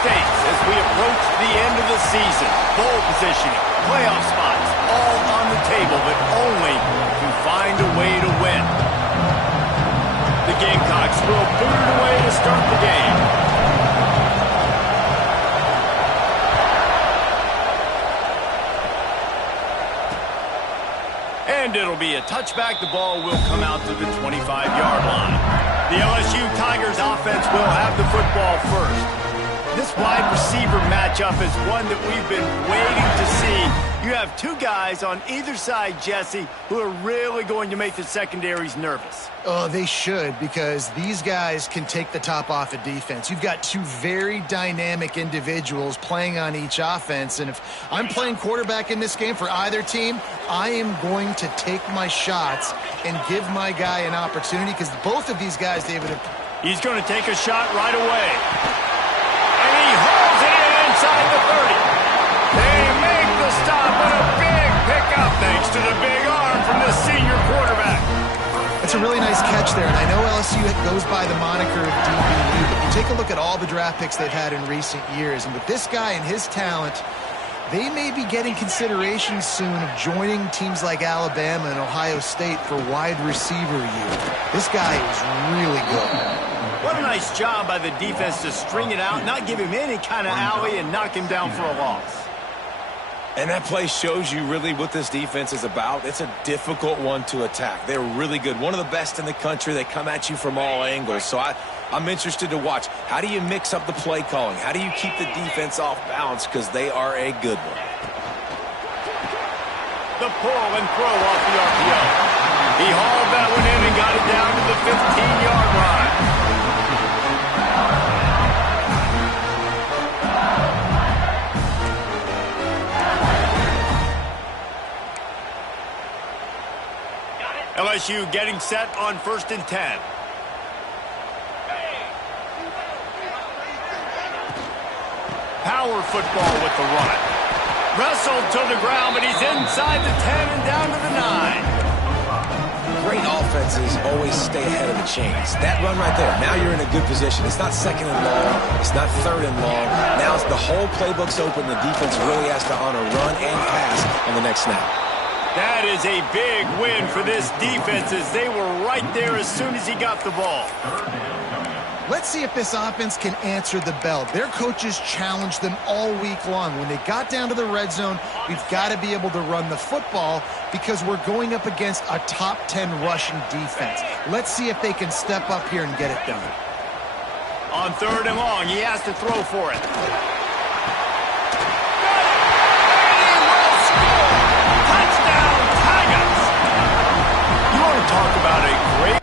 stakes as we approach the end of the season. Bowl positioning, playoff spots, all on the table, but only to find a way to win. The Gamecocks will put it away to start the game. And it'll be a touchback. The ball will come out to the 25-yard line. The LSU Tigers offense will have the football first. This wide receiver matchup is one that we've been waiting to see. You have two guys on either side, Jesse, who are really going to make the secondaries nervous. Oh, they should, because these guys can take the top off of defense. You've got two very dynamic individuals playing on each offense, and if I'm playing quarterback in this game for either team, I am going to take my shots and give my guy an opportunity, because both of these guys, David, he's going to take a shot right away. And he hauls it in inside the 30. They make the stop, and a big pickup thanks to the big arm from the senior quarterback. That's a really nice catch there, and I know LSU goes by the moniker of DBU, but you take a look at all the draft picks they've had in recent years, and with this guy and his talent, they may be getting consideration soon of joining teams like Alabama and Ohio State for wide receiver year. This guy is really good. What a nice job by the defense to string it out, not give him any kind of alley, and knock him down for a loss. And that play shows you really what this defense is about. It's a difficult one to attack. They're really good. One of the best in the country. They come at you from all angles. So I'm interested to watch. How do you mix up the play calling? How do you keep the defense off balance? Because they are a good one. The pull and throw off the RPO. He hauled that one in and got it down to the 15-yard line. LSU getting set on 1st and 10. Power football with the run. Wrestled to the ground, but he's inside the 10 and down to the 9. Great offenses always stay ahead of the chains. That run right there, now you're in a good position. It's not 2nd and long. It's not 3rd and long. Now the whole playbook's open. The defense really has to honor run and pass on the next snap. That is a big win for this defense as they were right there as soon as he got the ball. Let's see if this offense can answer the bell. Their coaches challenged them all week long. When they got down to the red zone, we've got to be able to run the football because we're going up against a top 10 rushing defense. Let's see if they can step up here and get it done. On 3rd and long, he has to throw for it. Talk about a great...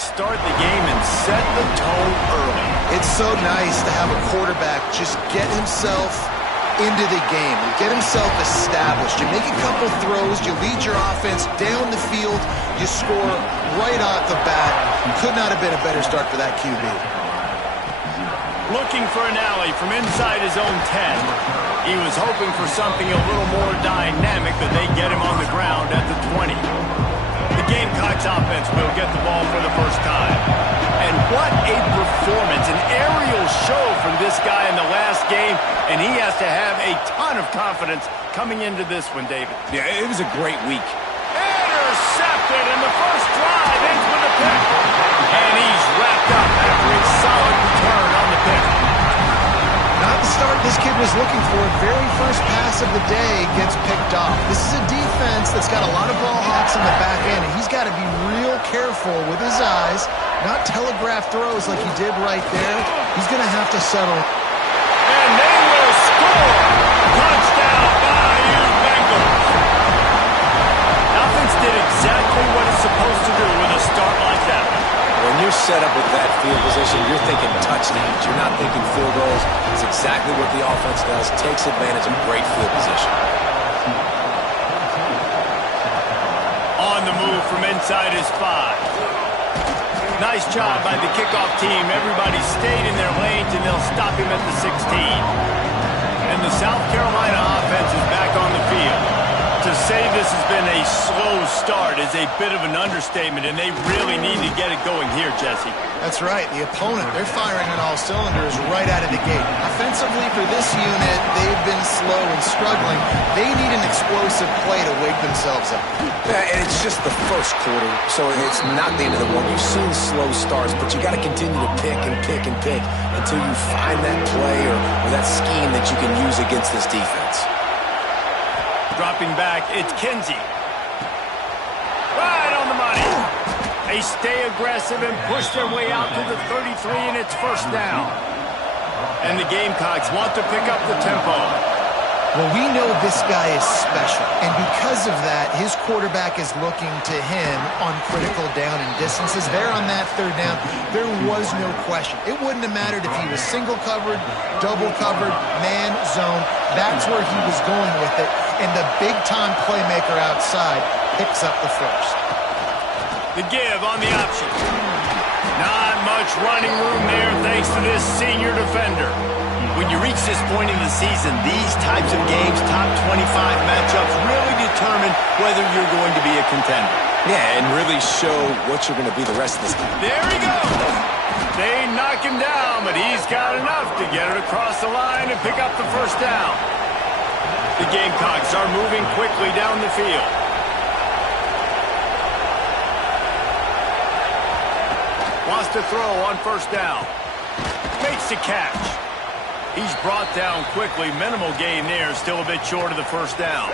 Start the game and set the tone early. It's so nice to have a quarterback just get himself into the game and get himself established. You make a couple throws, you lead your offense down the field, you score right off the bat. Could not have been a better start for that QB. Looking for an alley from inside his own 10. He was hoping for something a little more dynamic, but they get him on the ground at the 20. The Gamecocks offense will get the ball for the first time. And what a performance, an aerial show from this guy in the last game, and he has to have a ton of confidence coming into this one, David. Yeah, it was a great week. Intercepted, and the first drive ends with a pick. And he's wrapped up after a solid return on the pick. Not the start this kid was looking for. Very first pass of the day gets picked off. This is a defense that's got a lot of ball hawks in the back end, and he's got to be real careful with his eyes, not telegraph throws like he did right there. He's going to have to settle. And they will score. Touchdown, Bayou Bengals. Offense did exactly what it's supposed to do with a start like that. When you're set up with that field position, you're thinking touchdowns. You're not thinking field goals. It's exactly what the offense does. Takes advantage of great field position. On the move from inside his 5. Nice job by the kickoff team. Everybody stayed in their lanes, and they'll stop him at the 16. And the South Carolina offense is back on the field. To say the has been a slow start is a bit of an understatement, and they really need to get it going here, Jesse. That's right. The opponent, they're firing on all cylinders right out of the gate. Offensively for this unit, they've been slow and struggling. They need an explosive play to wake themselves up. Yeah, and it's just the first quarter, so it's not the end of the world. You've seen slow starts, but you got to continue to pick and pick and pick until you find that play or that scheme that you can use against this defense. Dropping back, it's Kinsey. Right on the money. They stay aggressive and push their way out to the 33, and it's first down. And the Gamecocks want to pick up the tempo. Well, we know this guy is special, and because of that, his quarterback is looking to him on critical down and distances. There on that third down, there was no question. It wouldn't have mattered if he was single covered, double covered, man, zone. That's where he was going with it, and the big-time playmaker outside picks up the first. The give on the option. Not much running room there thanks to this senior defender. When you reach this point in the season, these types of games, top 25 matchups, really determine whether you're going to be a contender. Yeah, and really show what you're going to be the rest of this game. There he goes. They knock him down, but he's got enough to get it across the line and pick up the first down. The Gamecocks are moving quickly down the field. Wants to throw on first down. Makes the catch. He's brought down quickly. Minimal gain there. Still a bit short of the first down.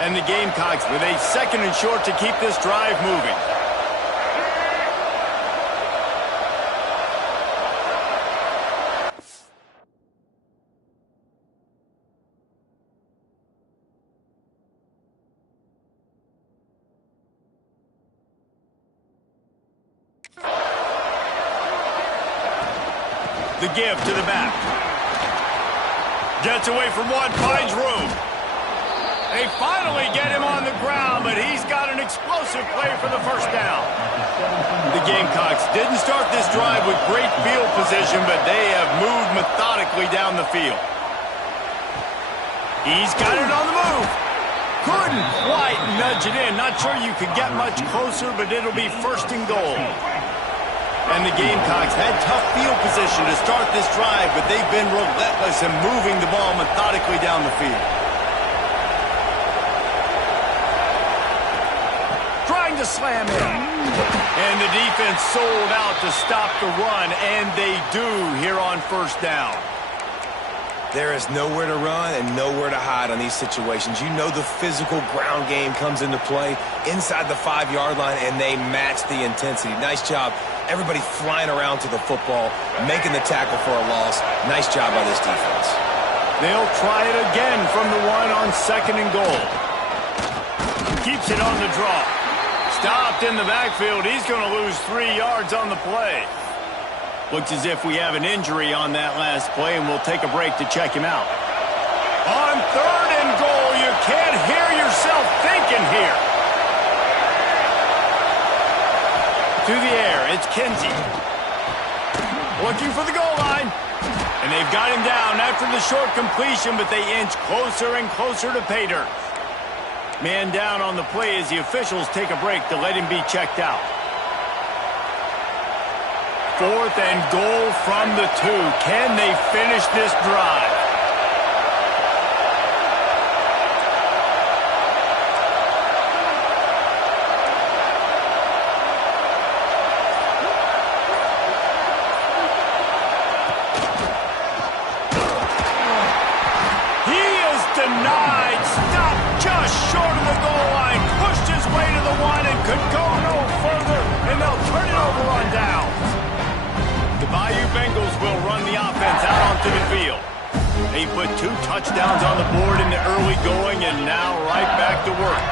And the Gamecocks with a second and short to keep this drive moving. The give to the back. Gets away from one, finds room. They finally get him on the ground, but he's got an explosive play for the first down. The Gamecocks didn't start this drive with great field position, but they have moved methodically down the field. He's got it on the move. Couldn't quite nudge it in. Not sure you could get much closer, but it'll be first and goal. And the Gamecocks had tough field position to start this drive, but they've been relentless in moving the ball methodically down the field. Trying to slam in. And the defense sold out to stop the run, and they do here on first down. There is nowhere to run and nowhere to hide on these situations. You know the physical ground game comes into play inside the 5-yard line, and they match the intensity. Nice job. Everybody flying around to the football, making the tackle for a loss. Nice job by this defense. They'll try it again from the one on second and goal. Keeps it on the draw. Stopped in the backfield. He's going to lose 3 yards on the play. Looks as if we have an injury on that last play, and we'll take a break to check him out. On third and goal, you can't hear yourself thinking here. To the air, it's Kinsey. Looking for the goal line. And they've got him down after the short completion, but they inch closer and closer to pay dirt. Man down on the play as the officials take a break to let him be checked out. Fourth and goal from the 2. Can they finish this drive? He is denied. Stopped just short of the goal line. Pushed his way to the 1 and could go no further. And they'll turn it over on down. The Bayou Bengals will run the offense out onto the field. They put 2 touchdowns on the board in the early going, and now right back to work.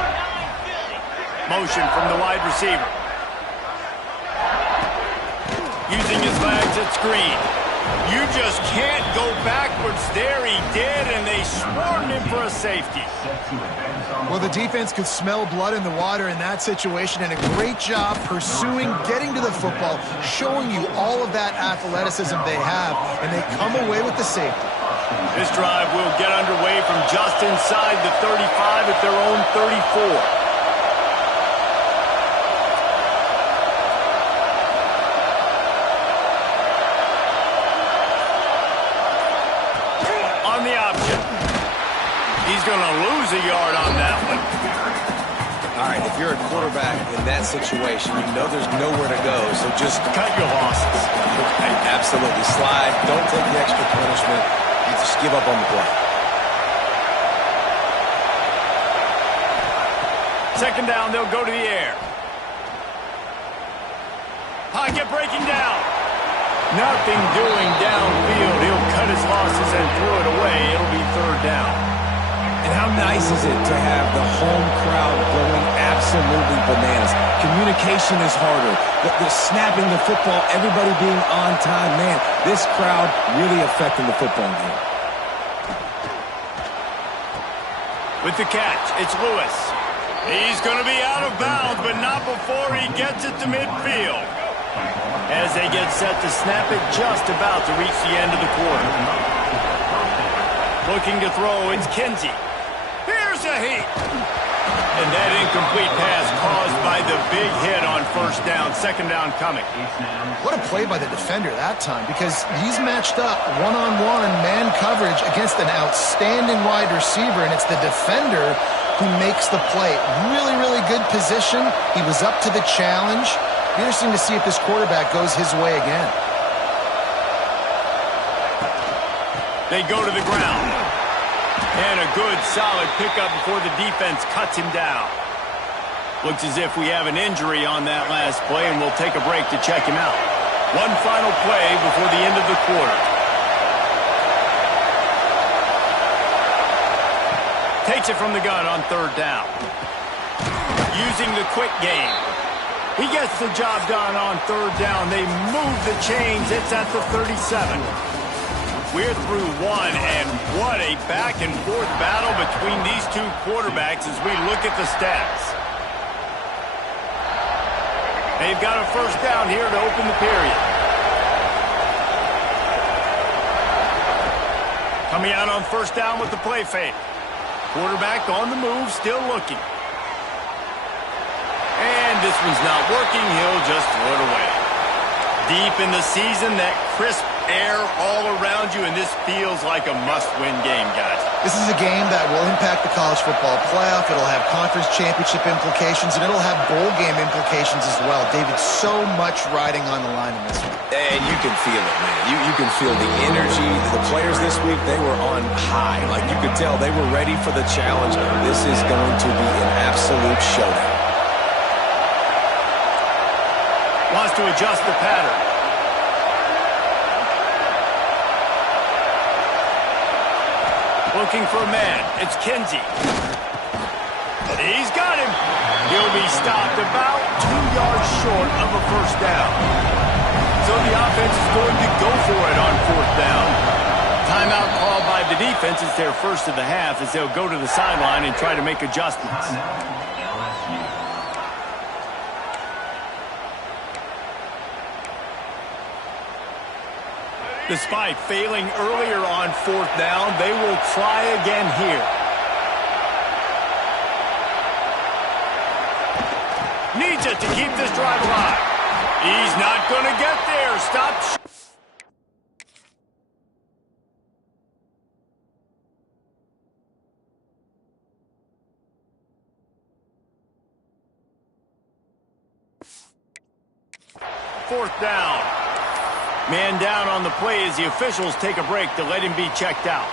Motion from the wide receiver. Using his legs at screen. You just can't go backwards there. He did, and they swarmed him for a safety. Well, the defense could smell blood in the water in that situation, and a great job pursuing, getting to the football, showing you all of that athleticism they have, and they come away with the safety. This drive will get underway from just inside the 35 at their own 34. On the option. He's going to lose a yard on that one. All right, if you're a quarterback in that situation, you know there's nowhere to go, so just Cut your losses. absolutely slide. Don't take the extra punishment. You just give up on the play. Second down, they'll go to the air. Pocket breaking down. Nothing doing downfield. He'll cut his losses and throw it away. It'll be third down. And how nice is it to have the home crowd going absolutely bananas? Communication is harder. The snapping the football, everybody being on time. Man, this crowd really affecting the football game. With the catch, it's Lewis. He's going to be out of bounds, but not before he gets it to midfield. As they get set to snap it, just about to reach the end of the quarter. Looking to throw, it's Kinsey. Here's a heat. And that incomplete pass caused by the big hit on first down. Second down coming. What a play by the defender that time, because he's matched up one-on-one man coverage against an outstanding wide receiver, and it's the defender who makes the play. Really, really good position. He was up to the challenge. Interesting to see if this quarterback goes his way again. They go to the ground. And a good, solid pickup before the defense cuts him down. Looks as if we have an injury on that last play, and we'll take a break to check him out. One final play before the end of the quarter. Takes it from the gun on third down. Using the quick game. He gets the job done on third down. They move the chains. It's at the 37. We're through one, and what a back-and-forth battle between these two quarterbacks as we look at the stats. They've got a first down here to open the period. Coming out on first down with the play fake. Quarterback on the move, still looking. And this one's not working. He'll just throw it away. Deep in the season, that crisp air all around you, and this feels like a must-win game, guys. This is a game that will impact the college football playoff. It'll have conference championship implications, and it'll have bowl game implications as well. David, so much riding on the line in this one. And you can feel it, man. You can feel the energy. The players this week, they were on high. Like, you could tell they were ready for the challenge. This is going to be an absolute showdown. Wants to adjust the pattern. Looking for a man. It's Kinsey. He's got him. He'll be stopped about 2 yards short of a first down. So the offense is going to go for it on fourth down. Timeout called by the defense. It's their first of the half as they'll go to the sideline and try to make adjustments. Despite failing earlier on fourth down, they will try again here. Needs it to keep this drive alive. He's not going to get there. Stop. Fourth down. Man down on the play as the officials take a break to let him be checked out.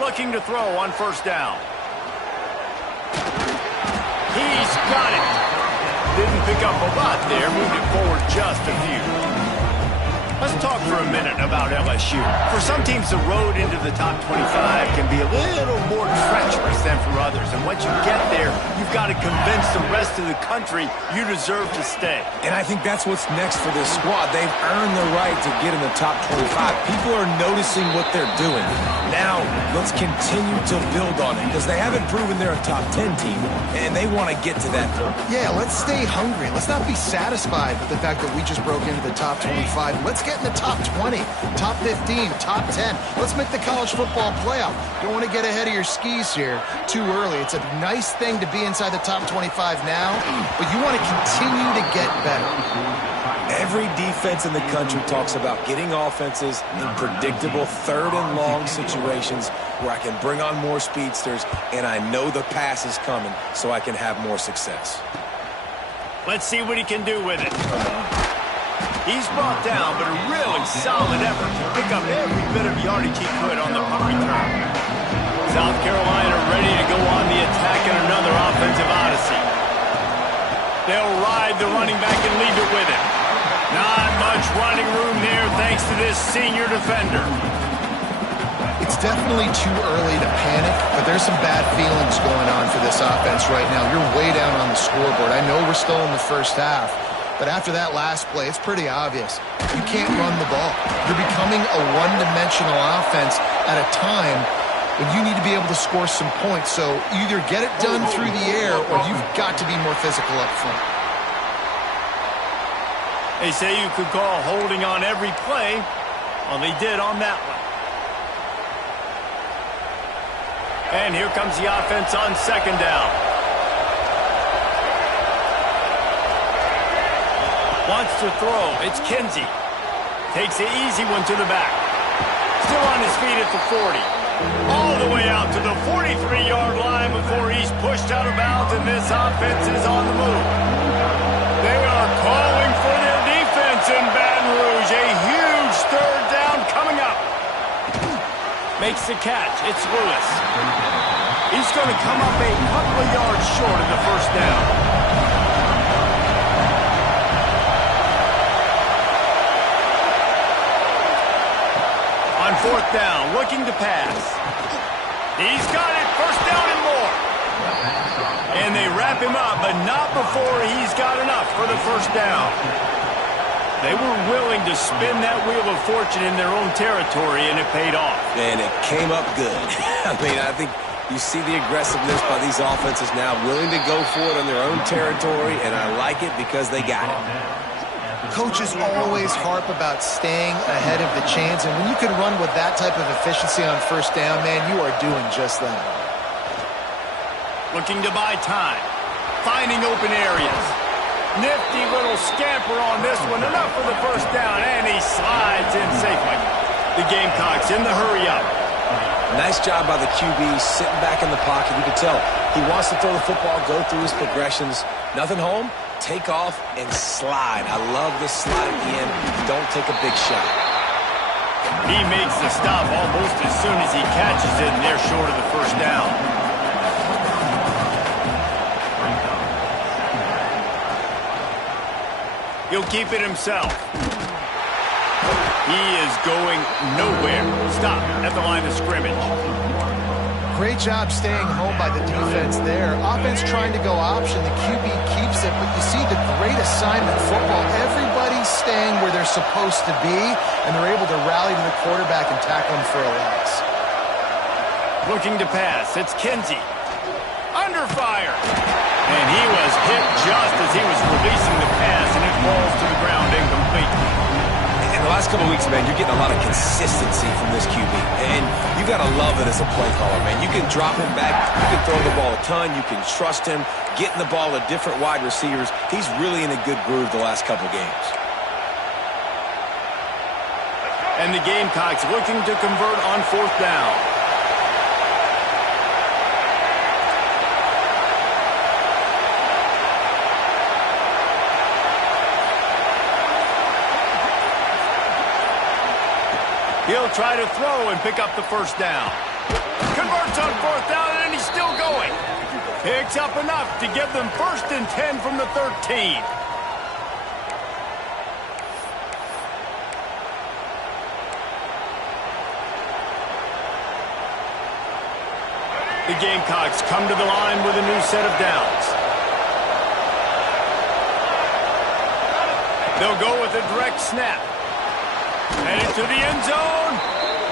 Looking to throw on first down. He's got it. Didn't pick up a lot there. Moved it forward just a few. Let's talk for a minute about LSU. For some teams, the road into the top 25 can be a little more treacherous than for others. And once you get there, you've got to convince the rest of the country you deserve to stay. And I think that's what's next for this squad. They've earned the right to get in the top 25. People are noticing what they're doing. Now, let's continue to build on it because they haven't proven they're a top 10 team, and they want to get to that point. Yeah, let's stay hungry. Let's not be satisfied with the fact that we just broke into the top 25. Let's get in the top 20, top 15, top 10. Let's make the college football playoff. Don't want to get ahead of your skis here too early. It's a nice thing to be inside the top 25 now, but you want to continue to get better. Every defense in the country talks about getting offenses in predictable third and long situations where I can bring on more speedsters and I know the pass is coming so I can have more success. Let's see what he can do with it. He's brought down, but a really solid effort to pick up every bit of yardage he could on the punt return. South Carolina ready to go on the attack in another offensive odyssey. They'll ride the running back and leave it with him. Not much running room there thanks to this senior defender. It's definitely too early to panic, but there's some bad feelings going on for this offense right now. You're way down on the scoreboard. I know we're still in the first half, but after that last play, it's pretty obvious. You can't run the ball. You're becoming a one-dimensional offense at a time when you need to be able to score some points. So either get it done through the air or you've got to be more physical up front. They say you could call holding on every play. Well, they did on that one. And here comes the offense on second down. Wants to throw. It's Kinsey. Takes the easy one to the back. Still on his feet at the 40. All the way out to the 43-yard line before he's pushed out of bounds, and this offense is on the move. They are calling for their defense in Baton Rouge. A huge third down coming up. Makes the catch. It's Lewis. He's going to come up a couple of yards short of the first down. On fourth down, looking to pass. He's got it. First down and more. And they wrap him up, but not before he's got enough for the first down. They were willing to spin that wheel of fortune in their own territory, and it paid off. And it came up good. I mean, I think you see the aggressiveness by these offenses now, willing to go for it on their own territory, and I like it because they got it. Coaches always harp about staying ahead of the chains, and when you can run with that type of efficiency on first down, man, you are doing just that. Looking to buy time. Finding open areas. Nifty little scamper on this one. Enough for the first down, and he slides in safely. The Gamecocks in the hurry-up. Nice job by the QB sitting back in the pocket. You can tell he wants to throw the football, go through his progressions. Nothing home, take off, and slide. I love the slide at the end. Don't take a big shot. He makes the stop almost as soon as he catches it, and they're short of the first down. He'll keep it himself. He is going nowhere. Stop at the line of scrimmage. Great job staying home by the defense there. Offense trying to go option. The QB keeps it, but you see the great assignment football. Everybody's staying where they're supposed to be, and they're able to rally to the quarterback and tackle him for a loss. Looking to pass. It's Kinsey. Under fire. And he was hit just as he was releasing the pass, and it falls to the ground incomplete. In the last couple of weeks, man, you're getting a lot of consistency from this QB. And you got to love it as a play caller, man. You can drop him back. You can throw the ball a ton. You can trust him. Getting the ball to different wide receivers. He's really in a good groove the last couple games. And the Gamecocks looking to convert on fourth down. He'll try to throw and pick up the first down. Converts on fourth down, and he's still going. Picks up enough to give them 1st and 10 from the 13. The Gamecocks come to the line with a new set of downs. They'll go with a direct snap. Headed to the end zone.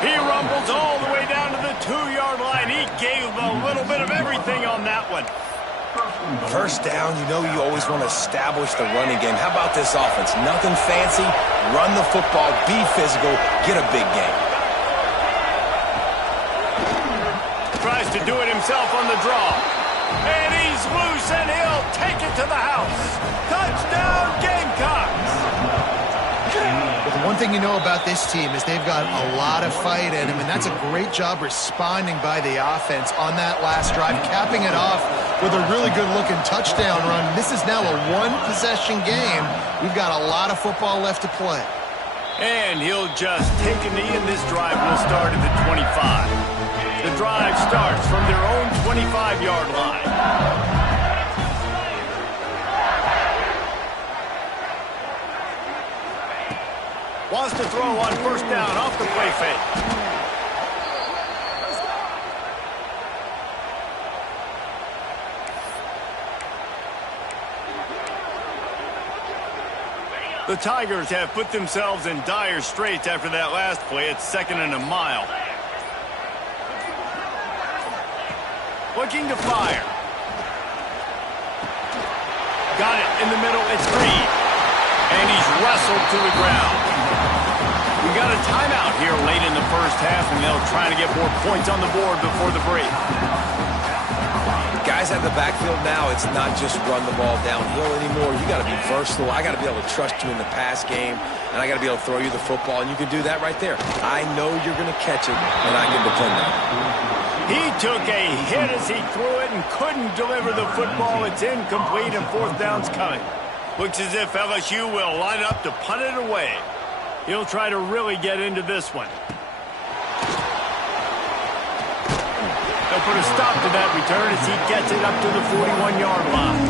He rumbles all the way down to the 2-yard line. He gave a little bit of everything on that one. First down, you know you always want to establish the running game. How about this offense? Nothing fancy. Run the football, be physical, get a big game. Tries to do it himself on the draw. And he's loose, and he'll take it to the house. Touchdown, Gamecocks! The one thing you know about this team is they've got a lot of fight in them, and that's a great job responding by the offense on that last drive, capping it off with a really good-looking touchdown run. This is now a one-possession game. We've got a lot of football left to play. And he'll just take a knee, and this drive will start at the 25. The drive starts from their own 25-yard line. Wants to throw on first down off the play fake. The Tigers have put themselves in dire straits after that last play. It's 2nd and a mile. Looking to fire. Got it in the middle. It's Green. And he's wrestled to the ground. We got a timeout here late in the first half, and they'll try to get more points on the board before the break. Guys at the backfield now, it's not just run the ball downhill anymore. You got to be versatile. I got to be able to trust you in the pass game, and I got to be able to throw you the football, and you can do that right there. I know you're going to catch it, and I can depend on it. He took a hit as he threw it and couldn't deliver the football. It's incomplete, and 4th down's coming. Looks as if LSU will line up to punt it away. He'll try to really get into this one. They'll put a stop to that return as he gets it up to the 41-yard line.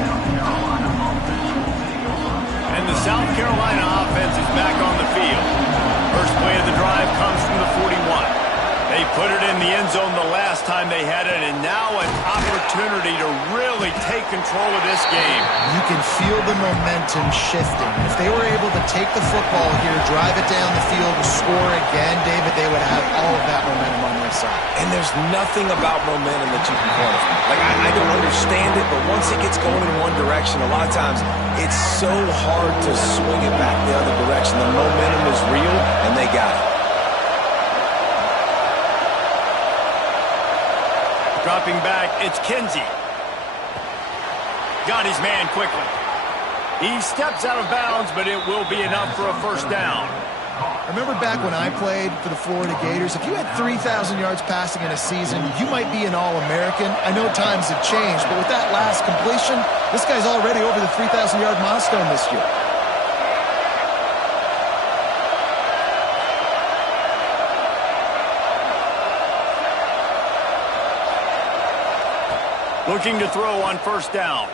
And the South Carolina offense is back on the field. First play of the drive comes from the 41. They put it in the end zone the last time they had it, and now an opportunity to really take control of this game. You can feel the momentum shifting. If they were able to take the football here, drive it down the field, and score again, David, they would have all of that momentum on their side. And there's nothing about momentum that you can quantify. Like, I don't understand it, but once it gets going in one direction, a lot of times it's so hard to swing it back the other direction. The momentum is real, and they got it. Dropping back, it's Kinsey. Got his man quickly. He steps out of bounds, but it will be enough for a first down. I remember back when I played for the Florida Gators, if you had 3,000 yards passing in a season, you might be an All-American. I know times have changed, but with that last completion, this guy's already over the 3,000-yard milestone this year. Looking to throw on first down.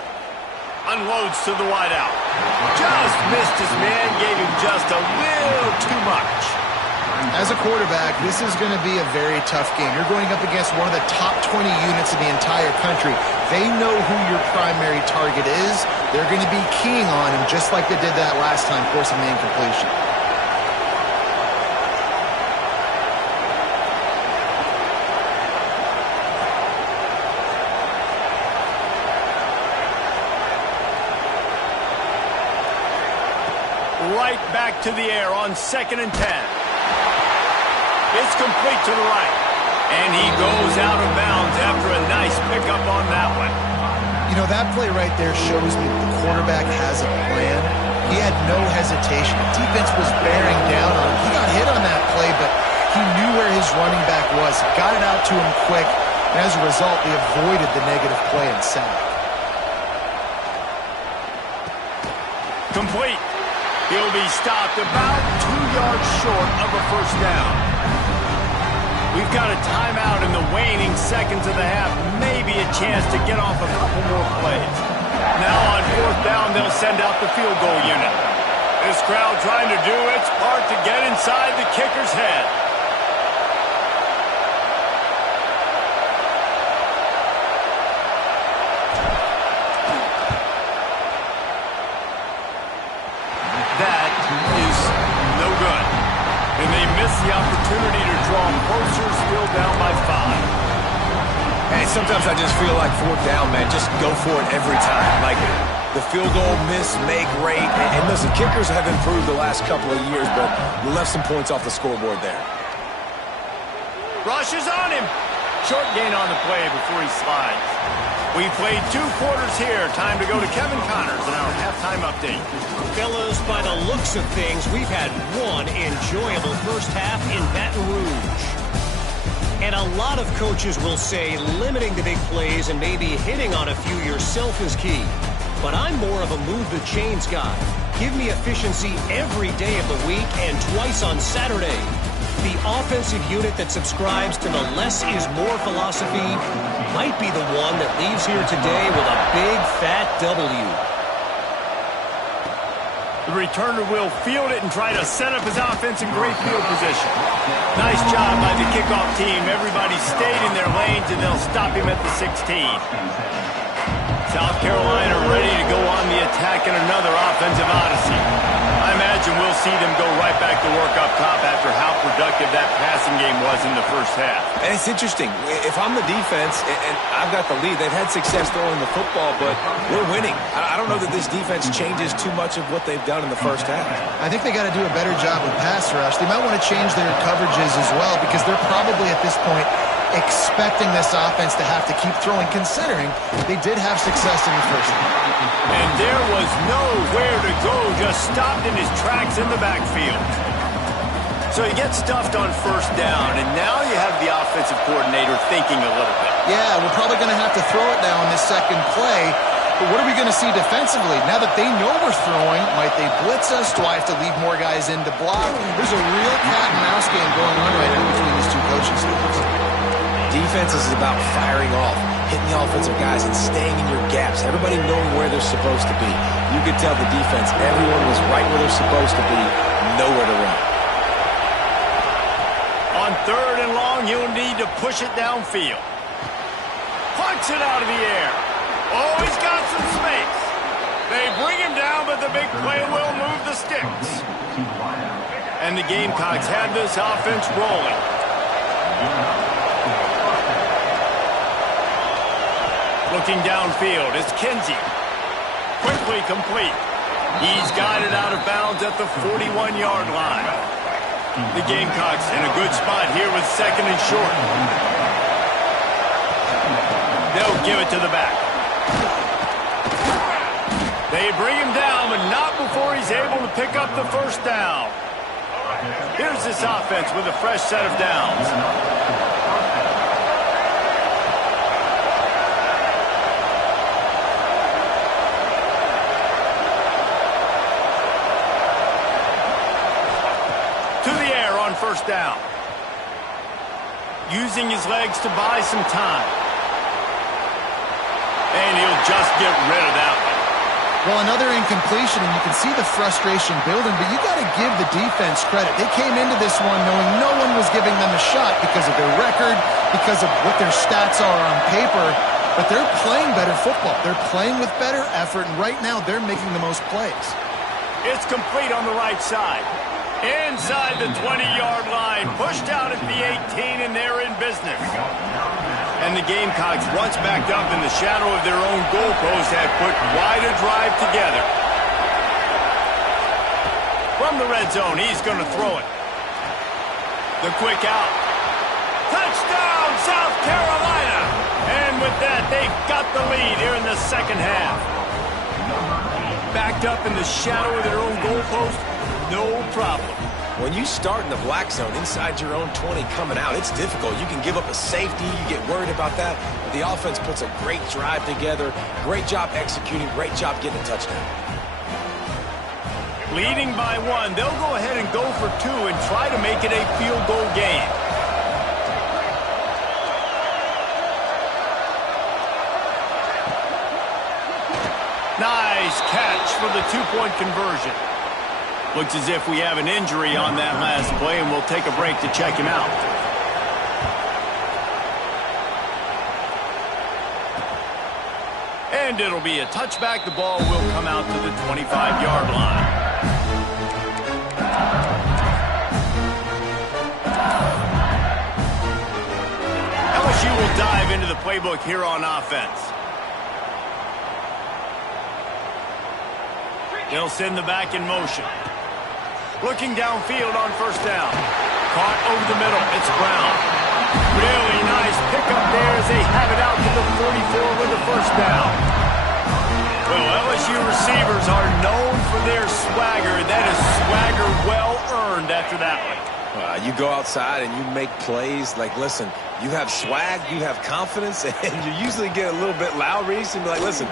Unloads to the wideout. Just missed his man, gave him just a little too much. As a quarterback, this is going to be a very tough game. You're going up against one of the top 20 units in the entire country. They know who your primary target is. They're going to be keying on him just like they did that last time, forcing the incompletion. Right back to the air on 2nd and 10. It's complete to the right. And he goes out of bounds after a nice pickup on that one. You know, that play right there shows me the quarterback has a plan. He had no hesitation. The defense was bearing down on him. He got hit on that play, but he knew where his running back was. Got it out to him quick. And as a result, they avoided the negative play and sack. Complete. He'll be stopped about 2 yards short of a first down. We've got a timeout in the waning seconds of the half. Maybe a chance to get off a couple more plays. Now on 4th down, they'll send out the field goal unit. This crowd trying to do its part to get inside the kicker's head. missed the opportunity to draw closer, still down by 5. Hey, sometimes I just feel like fourth down, man. Just go for it every time. Like the field goal miss, make rate. And listen, kickers have improved the last couple of years, but you left some points off the scoreboard there. Rush is on him. Short gain on the play before he slides. We played 2 quarters here. Time to go to Kevin Connors in our halftime update. Fellas, by the looks of things, we've had one enjoyable first half in Baton Rouge. And a lot of coaches will say limiting the big plays and maybe hitting on a few yourself is key. But I'm more of a move the chains guy. Give me efficiency every day of the week and twice on Saturday. The offensive unit that subscribes to the less is more philosophy might be the one that leaves here today with a big fat W. The returner will field it and try to set up his offense in great field position. Nice job by the kickoff team. Everybody stayed in their lanes, and they'll stop him at the 16. South Carolina ready to go on the attack in another offensive odyssey. I imagine we'll see them go right back to work up top after how productive that passing game was in the first half. And it's interesting. If I'm the defense and I've got the lead, they've had success throwing the football, but we're winning. I don't know that this defense changes too much of what they've done in the first half. I think they got to do a better job with pass rush. They might want to change their coverages as well because they're probably at this point expecting this offense to have to keep throwing, considering they did have success in the first half. And there was nowhere to go, just stopped in his tracks in the backfield. So he gets stuffed on first down, and now you have the offensive coordinator thinking a little bit. Yeah, we're probably going to have to throw it now in this second play. But what are we going to see defensively? Now that they know we're throwing, might they blitz us? Do I have to leave more guys in to block? There's a real cat and mouse game going on right now between these two coaching staffs. Defense is about firing off, hitting the offensive guys and staying in your gaps. Everybody knowing where they're supposed to be. You could tell the defense, everyone was right where they're supposed to be, nowhere to run. On 3rd and long, you'll need to push it downfield. Punts it out of the air. Oh, he's got some space. They bring him down, but the big play will move the sticks. And the Gamecocks have this offense rolling. Looking downfield, it's Kinsey. Quickly complete. He's got it out of bounds at the 41-yard line. The Gamecocks in a good spot here with 2nd and short. They'll give it to the back. They bring him down, but not before he's able to pick up the first down. Here's this offense with a fresh set of downs. First down. Using his legs to buy some time. And he'll just get rid of that one. Well, another incompletion, and you can see the frustration building, but you got to give the defense credit. They came into this one knowing no one was giving them a shot because of their record, because of what their stats are on paper, but they're playing better football. They're playing with better effort, and right now they're making the most plays. It's complete on the right side. Inside the 20-yard line, pushed out at the 18, and they're in business. And the Gamecocks, once backed up in the shadow of their own goalpost, have put quite a drive together. From the red zone, he's going to throw it. The quick out. Touchdown, South Carolina! And with that, they've got the lead here in the second half. Backed up in the shadow of their own goalpost, no problem. When you start in the black zone inside your own 20 coming out, it's difficult. You can give up a safety. You get worried about that. But the offense puts a great drive together. Great job executing. Great job getting a touchdown. Leading by 1. They'll go ahead and go for 2 and try to make it a field goal game. Nice catch for the 2-point conversion. Looks as if we have an injury on that last play, and we'll take a break to check him out. And it'll be a touchback. The ball will come out to the 25-yard line. playbook here on offense. They'll send the back in motion. Looking downfield on first down. Caught over the middle. It's Brown. Really nice pickup there as they have it out to the 44 with the first down. Well, LSU receivers are known for their swagger. That is swagger well earned after that one. You go outside and you make plays. Like, listen, you have swag, you have confidence, and you usually get a little bit loud, Reese, and be like, listen,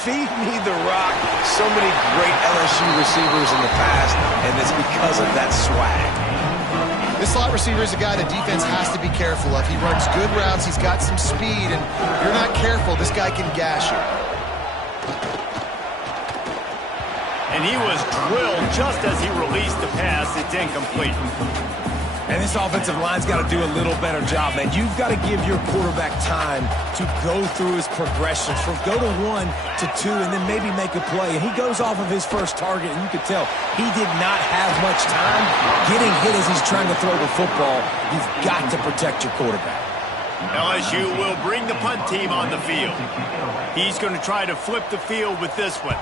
feed me the rock. So many great LSU receivers in the past, and it's because of that swag. This slot receiver is a guy the defense has to be careful of. He runs good routes, he's got some speed, and if you're not careful, this guy can gash you. And he was drilled just as he released the pass. It's incomplete. And this offensive line's got to do a little better job, man. You've got to give your quarterback time to go through his progressions, from go to 1 to 2, and then maybe make a play. And he goes off of his first target, and you can tell he did not have much time getting hit as he's trying to throw the football. You've got to protect your quarterback. LSU will bring the punt team on the field. He's going to try to flip the field with this one.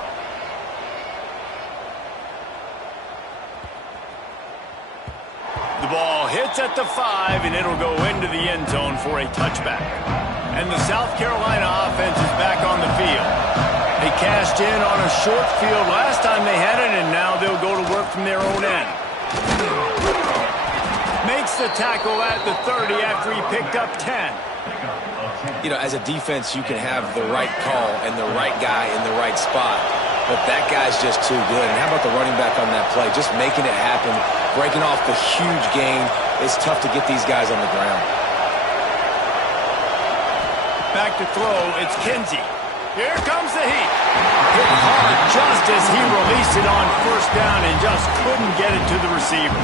The ball hits at the 5, and it'll go into the end zone for a touchback. And the South Carolina offense is back on the field. They cashed in on a short field last time they had it, and now they'll go to work from their own end. Makes the tackle at the 30 after he picked up 10. You know, as a defense, you can have the right call and the right guy in the right spot, but that guy's just too good. And how about the running back on that play? Just making it happen, breaking off the huge gain. It's tough to get these guys on the ground. Back to throw, it's Kinsey. Here comes the heat. Hit hard just as he released it on first down and just couldn't get it to the receiver.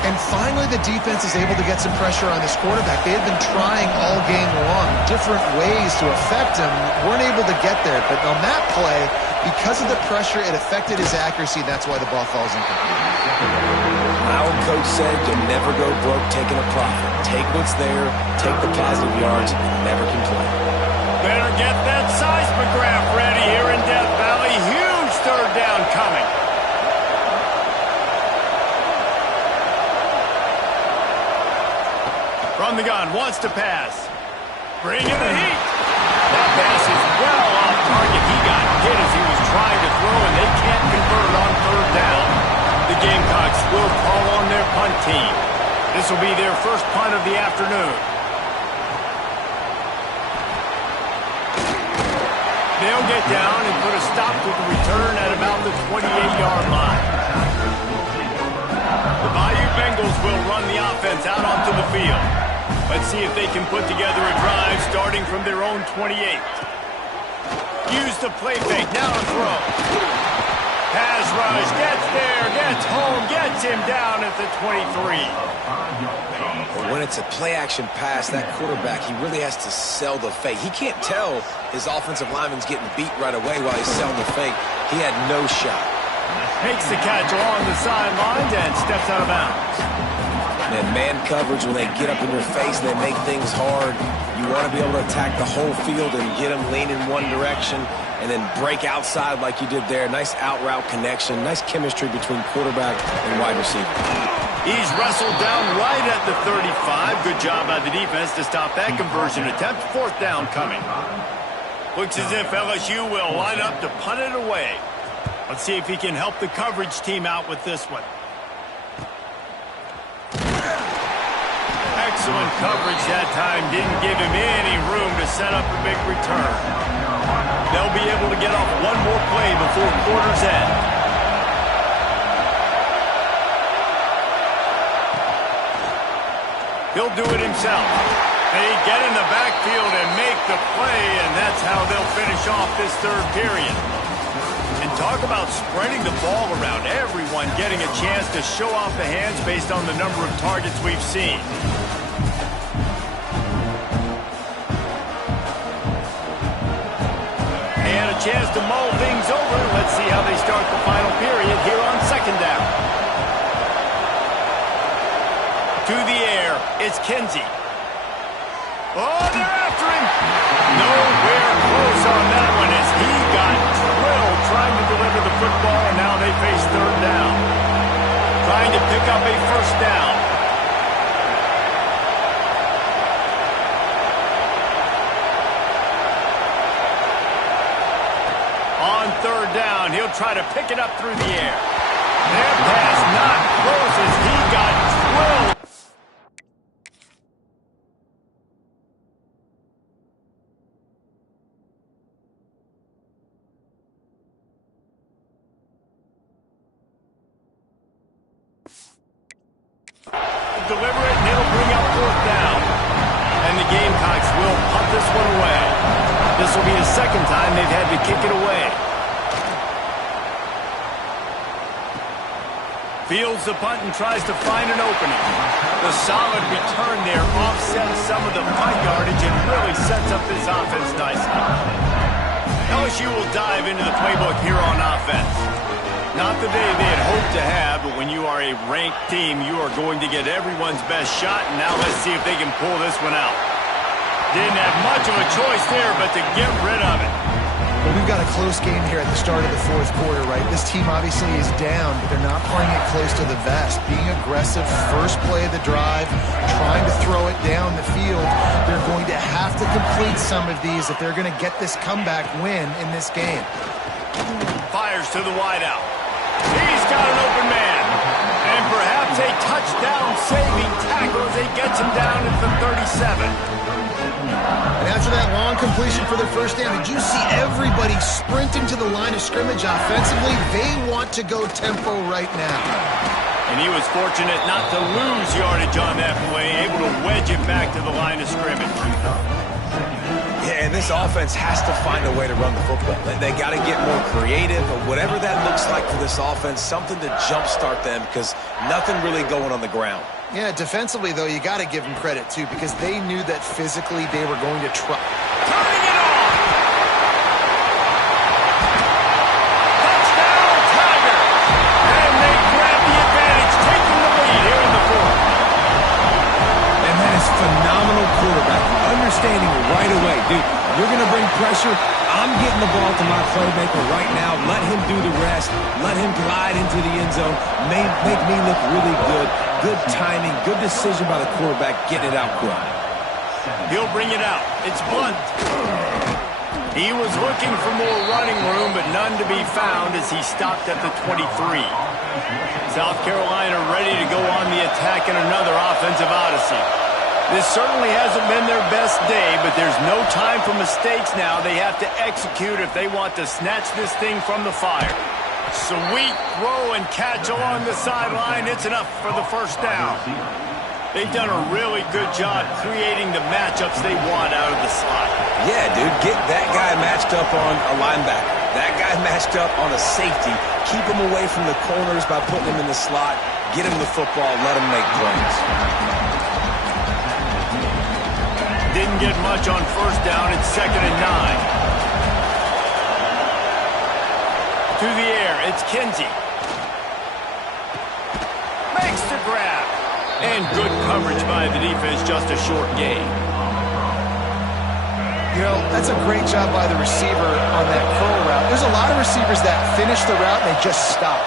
And finally, the defense is able to get some pressure on this quarterback. They had been trying all game long, different ways to affect him, weren't able to get there. But on that play, because of the pressure, it affected his accuracy. That's why the ball falls incomplete. My old coach said you'll never go broke taking a profit. Take what's there, take the positive yards, and never complain. Better get that seismograph ready here in Death Valley. Huge third down coming. From the gun, wants to pass. Bring in the heat. That pass is well off target. He got hit as he was trying to throw, and they can't convert on third down. The Gamecocks will call on their punt team. This will be their first punt of the afternoon. They'll get down and put a stop to the return at about the 28-yard line. The Bayou Bengals will run the offense out onto the field. Let's see if they can put together a drive starting from their own 28. Use the play fake, now a throw. Pass rush, gets there, gets home, gets him down at the 23. But when it's a play-action pass, that quarterback, he really has to sell the fake. He can't tell his offensive lineman's getting beat right away while he's selling the fake. He had no shot. Makes the catch along the sidelines and steps out of bounds. And man coverage, when they get up in your face and they make things hard, you want to be able to attack the whole field and get them lean in one direction and then break outside like you did there. Nice out-route connection, nice chemistry between quarterback and wide receiver. He's wrestled down right at the 35. Good job by the defense to stop that conversion attempt. Fourth down coming. Looks as if LSU will line up to punt it away. Let's see if he can help the coverage team out with this one. Excellent coverage that time. Didn't give him any room to set up a big return. They'll be able to get off one more play before quarter's end. He'll do it himself. They get in the backfield and make the play, and that's how they'll finish off this third period. And talk about spreading the ball around. Everyone getting a chance to show off the hands based on the number of targets we've seen. And a chance to mull things over. Let's see how they start the final period here on second down. To the air, it's Kinsey. Oh, they're after him. Nowhere close on that one as he got drilled trying to deliver the football, and now they face third down. Trying to pick up a first down. On third down, he'll try to pick it up through the air. Their pass not close as he got drilled. Deliver it, and it'll bring up fourth down. And the Gamecocks will punt this one away. This will be the second time they've had to kick it away. Fields the punt and tries to find an opening. The solid return there offsets some of the punt yardage and really sets up this offense nicely. LSU will dive into the playbook here on offense. Not the day they had hoped to have, but when you are a ranked team, you are going to get everyone's best shot, and now let's see if they can pull this one out. Didn't have much of a choice there, but to get rid of it. Well, we've got a close game here at the start of the fourth quarter, right? This team obviously is down, but they're not playing it close to the vest. Being aggressive, first play of the drive, trying to throw it down the field. They're going to have to complete some of these if they're going to get this comeback win in this game. Fires to the wideout. He's got an open man. And perhaps a touchdown-saving tackle as he gets him down at the 37. And after that long completion for the first down, did you see everybody sprinting to the line of scrimmage offensively? They want to go tempo right now. And he was fortunate not to lose yardage on that play, able to wedge it back to the line of scrimmage. Yeah, and this offense has to find a way to run the football. They got to get more creative, or whatever that looks like for this offense, something to jumpstart them because nothing really going on the ground. Yeah, defensively, though, you got to give them credit, too, because they knew that physically they were going to try. Turning it on! Touchdown, Tiger! And they grab the advantage, taking the lead here in the fourth. And that is phenomenal quarterback. Understanding right away, dude, you're going to bring pressure. I'm getting the ball to my playmaker right now. Let him do the rest. Let him glide into the end zone. Make me look really good. Good timing, good decision by the quarterback, getting it out quick. He'll bring it out. It's Blunt. He was looking for more running room, but none to be found as he stopped at the 23. South Carolina ready to go on the attack in another offensive odyssey. This certainly hasn't been their best day, but there's no time for mistakes now. They have to execute if they want to snatch this thing from the fire. Sweet throw and catch along the sideline. It's enough for the first down. They've done a really good job creating the matchups they want out of the slot. Yeah, dude, get that guy matched up on a linebacker. That guy matched up on a safety. Keep him away from the corners by putting him in the slot. Get him the football. Let him make plays. Didn't get much on first down. It's 2nd and 9. To the air, it's Kinsey. Makes the grab. And good coverage by the defense, just a short gain. You know, that's a great job by the receiver on that curl route. There's a lot of receivers that finish the route and they just stop.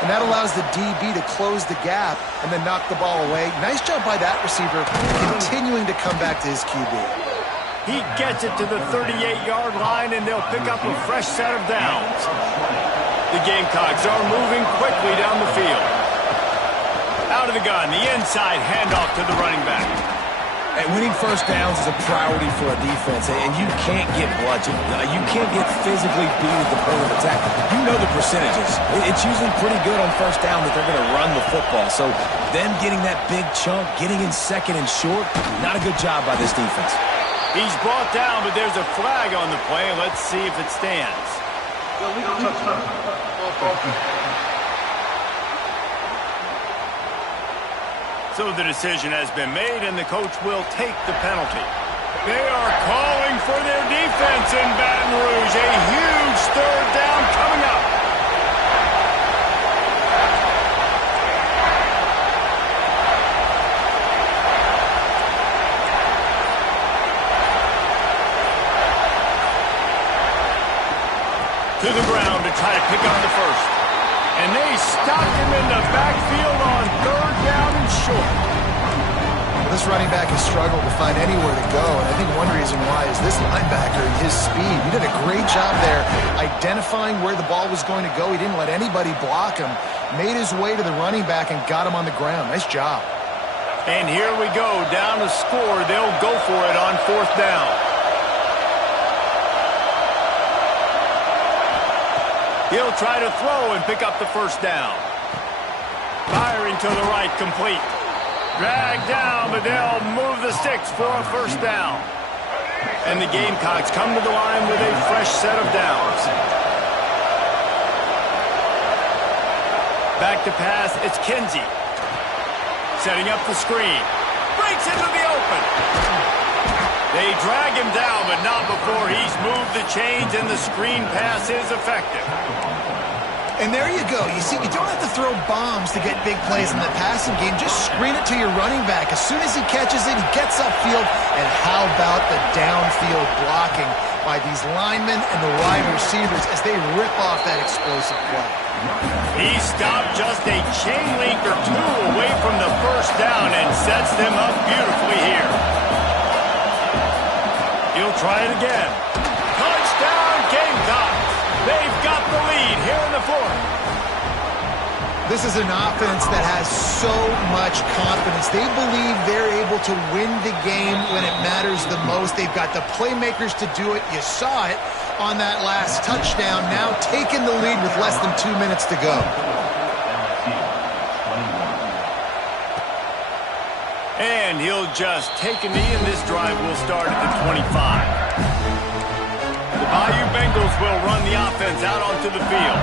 And that allows the DB to close the gap and then knock the ball away. Nice job by that receiver continuing to come back to his QB. He gets it to the 38-yard line, and they'll pick up a fresh set of downs. The Gamecocks are moving quickly down the field. Out of the gun, the inside handoff to the running back. And winning first downs is a priority for a defense, and you can't get bludgeoned. You can't get physically beat at the point of attack. You know the percentages. It's usually pretty good on first down that they're going to run the football. So them getting that big chunk, getting in second and short, not a good job by this defense. He's brought down, but there's a flag on the play. Let's see if it stands. So the decision has been made, and the coach will take the penalty. They are calling for their defense in Baton Rouge. A huge third down coming up. the ground to try to pick up the first. And they stopped him in the backfield on 3rd down and short. This running back has struggled to find anywhere to go, and I think one reason why is this linebacker and his speed. He did a great job there identifying where the ball was going to go. He didn't let anybody block him, made his way to the running back and got him on the ground. Nice job. And here we go, down to score. They'll go for it on 4th down. He'll try to throw and pick up the first down. Firing to the right, complete. Dragged down, but they'll move the sticks for a first down. And the Gamecocks come to the line with a fresh set of downs. Back to pass, it's Kinsey. Setting up the screen. Breaks into the open. They drag him down, but not before he's moved the chains, and the screen pass is effective. And there you go. You see, you don't have to throw bombs to get big plays in the passing game. Just screen it to your running back. As soon as he catches it, he gets upfield. And how about the downfield blocking by these linemen and the wide receivers as they rip off that explosive play? He stopped just a chain link or two away from the first down and sets them up beautifully here. He'll try it again. Touchdown, Gamecocks. They've got the lead here in the 4th. This is an offense that has so much confidence. They believe they're able to win the game when it matters the most. They've got the playmakers to do it. You saw it on that last touchdown. Now taking the lead with less than 2 minutes to go. And he'll just take a knee, and this drive will start at the 25. The Bayou Bengals will run the offense out onto the field.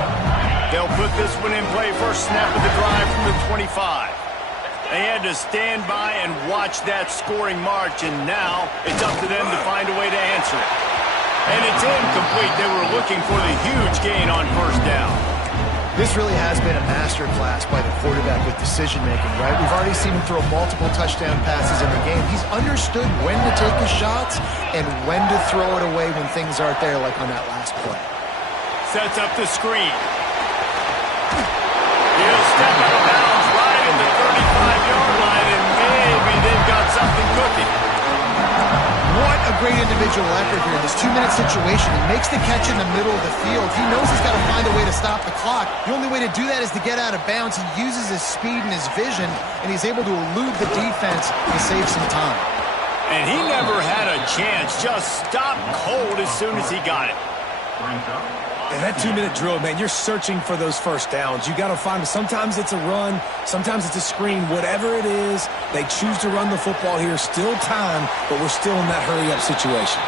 They'll put this one in play first snap of the drive from the 25. They had to stand by and watch that scoring march, and now it's up to them to find a way to answer it. And it's incomplete. They were looking for the huge gain on first down. This really has been a masterclass by the quarterback with decision-making, right? We've already seen him throw multiple touchdown passes in the game. He's understood when to take his shots and when to throw it away when things aren't there, like on that last play. Sets up the screen. He'll step out of bounds right at the 35-yard line, and maybe they've got something cooking. What a great individual effort here in this 2-minute situation. He makes the catch in the middle of the field. He knows he's got to find a way to stop the clock. The only way to do that is to get out of bounds. He uses his speed and his vision, and he's able to elude the defense and save some time. And he never had a chance. Just stopped cold as soon as he got it. And that 2-minute drill, man, you're searching for those first downs. You got to find them. Sometimes it's a run. Sometimes it's a screen. Whatever it is, they choose to run the football here. Still time, but we're still in that hurry-up situation.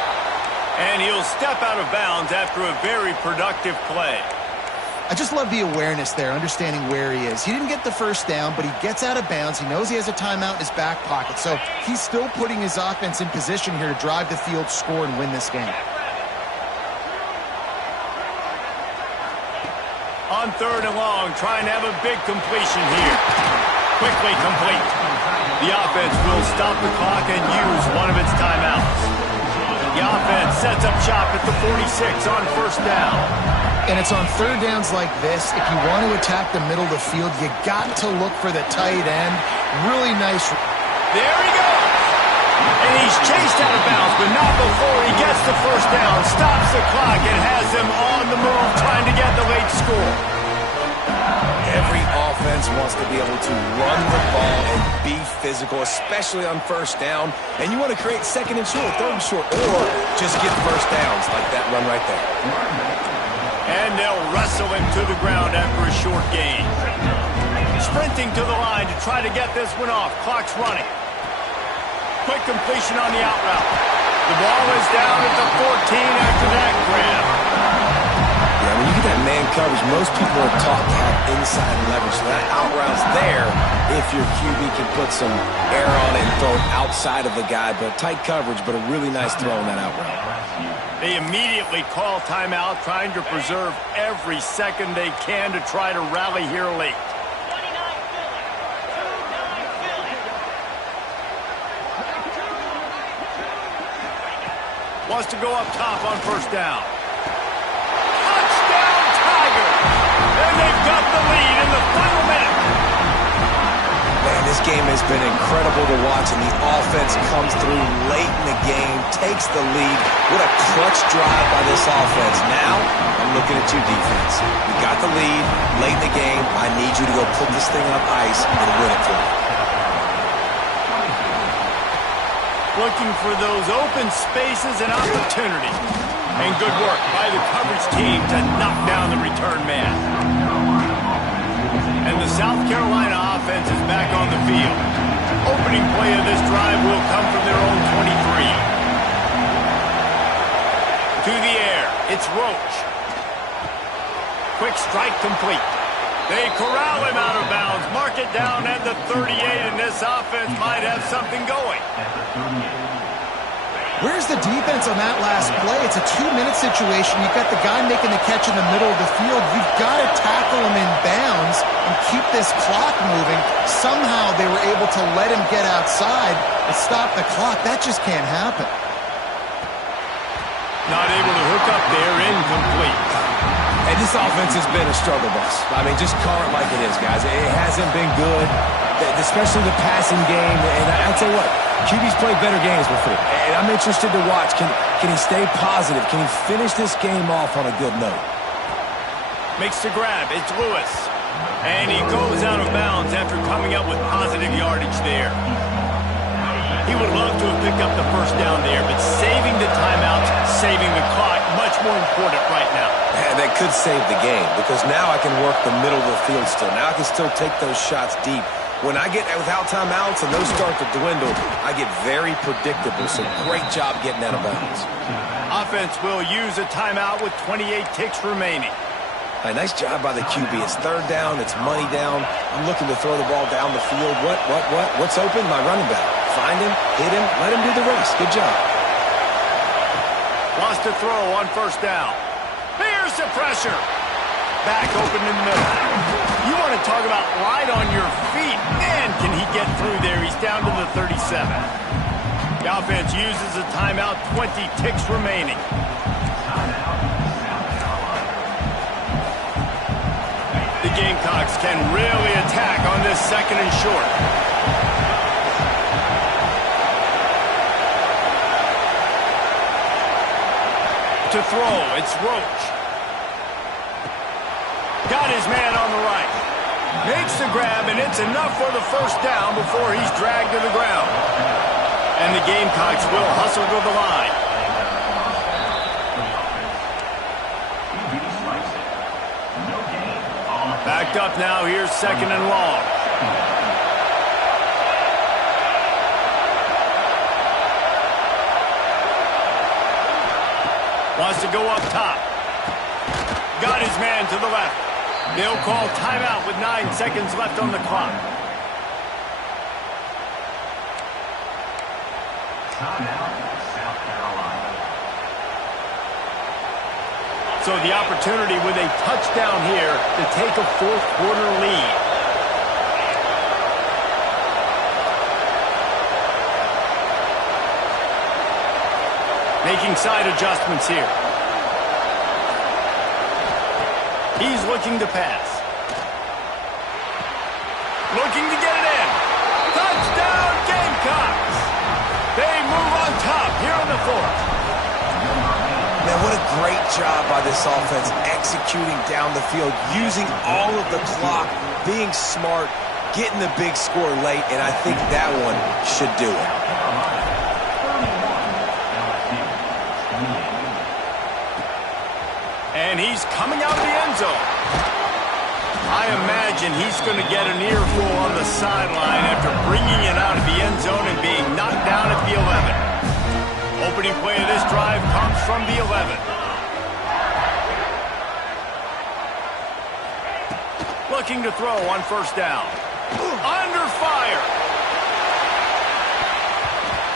And he'll step out of bounds after a very productive play. I just love the awareness there, understanding where he is. He didn't get the first down, but he gets out of bounds. He knows he has a timeout in his back pocket. So he's still putting his offense in position here to drive the field, score, and win this game. On 3rd and long, trying to have a big completion here. Quickly complete. The offense will stop the clock and use one of its timeouts. The offense sets up shop at the 46 on first down. And it's on 3rd downs like this. If you want to attack the middle of the field, you got to look for the tight end. Really nice. There he goes. And he's chased out of bounds, but not before he gets the first down. Stops the clock and has them on the move, trying to get the late score. Every offense wants to be able to run the ball and be physical, especially on first down. And you want to create 2nd and short, 3rd and short, or just get first downs like that run right there. And they'll wrestle him to the ground after a short gain. Sprinting to the line to try to get this one off. Clock's running. Quick completion on the out route. The ball is down at the 14 after that grab. Yeah, when you get that man coverage, most people are taught to have inside leverage. So that out route's there if your QB can put some air on it and throw it outside of the guy. But tight coverage, but a really nice throw on that out route. They immediately call timeout, trying to preserve every second they can to try to rally here late. Wants to go up top on first down. Touchdown, in the final minute. Man, this game has been incredible to watch, and the offense comes through late in the game, takes the lead. What a clutch drive by this offense. Now, I'm looking at you, defense. We got the lead late in the game. I need you to go put this thing on ice and win it for me. Looking for those open spaces and opportunities. And good work by the coverage team to knock down the return man. And the South Carolina offense is back on the field. Opening play of this drive will come from their own 23. To the air, it's Roach. Quick strike complete. They corral him out of bounds, mark it down at the 38, and this offense might have something going. Where's the defense on that last play? It's a 2-minute situation. You've got the guy making the catch in the middle of the field. You've got to tackle him in bounds and keep this clock moving. Somehow they were able to let him get outside and stop the clock. That just can't happen. Not able to hook up there, incomplete. And this offense has been a struggle bus. I mean, just call it like it is, guys. It hasn't been good, especially the passing game. And I'll tell you what, QB's played better games before. And I'm interested to watch. Can he stay positive? Can he finish this game off on a good note? Makes the grab. It's Lewis. And he goes out of bounds after coming up with positive yardage there. He would love to have picked up the first down there, but saving the timeouts, saving the clock, much more important right now. And that could save the game, because now I can work the middle of the field still. Now I can still take those shots deep. When I get without timeouts and those start to dwindle, I get very predictable. So great job getting out of bounds. Offense will use a timeout with 28 ticks remaining. A nice job by the QB. It's third down. It's money down. I'm looking to throw the ball down the field. What's open? My running back. Find him, hit him, let him do the rest. Good job. Lost to throw on first down. Here's the pressure. Back open in the middle. You want to talk about light on your feet. Man, can he get through there. He's down to the 37. The offense uses a timeout, 20 ticks remaining. The Gamecocks can really attack on this second and short. To throw, it's Roach. Got his man on the right. Makes the grab, and it's enough for the first down before he's dragged to the ground. And the Gamecocks will hustle to the line. Backed up now, here's second and long. Wants to go up top. Got his man to the left. They'll call timeout with 9 seconds left on the clock. Timeout, South Carolina. So the opportunity with a touchdown here to take a fourth quarter lead. Making side adjustments here. He's looking to pass. Looking to get it in. Touchdown, Gamecocks! They move on top here in the fourth. Man, what a great job by this offense executing down the field, using all of the clock, being smart, getting the big score late, and I think that one should do it. And he's coming out of the end zone. I imagine he's going to get an earful on the sideline after bringing it out of the end zone and being knocked down at the 11. Opening play of this drive comes from the 11. Looking to throw on first down. Under fire.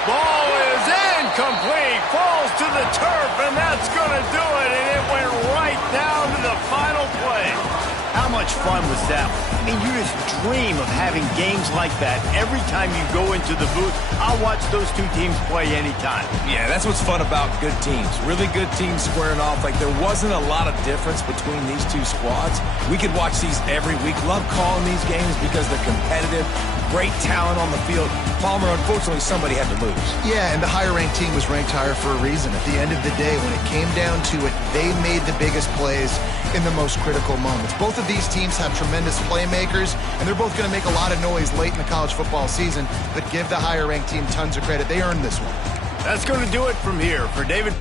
Ball is incomplete. Falls to the turf, and that's going to do it. And it went right down to the final play. How much much fun was that one? I mean, you just dream of having games like that every time you go into the booth. I'll watch those two teams play anytime. Yeah, that's what's fun about good teams. Really good teams squaring off. Like, there wasn't a lot of difference between these two squads. We could watch these every week. Love calling these games because they're competitive. Great talent on the field. Palmer, unfortunately, somebody had to lose. Yeah, and the higher-ranked team was ranked higher for a reason. At the end of the day, when it came down to it, they made the biggest plays in the most critical moments. Both of these teams have tremendous playmakers, and they're both going to make a lot of noise late in the college football season, but give the higher-ranked team tons of credit. They earned this one. That's going to do it from here. For David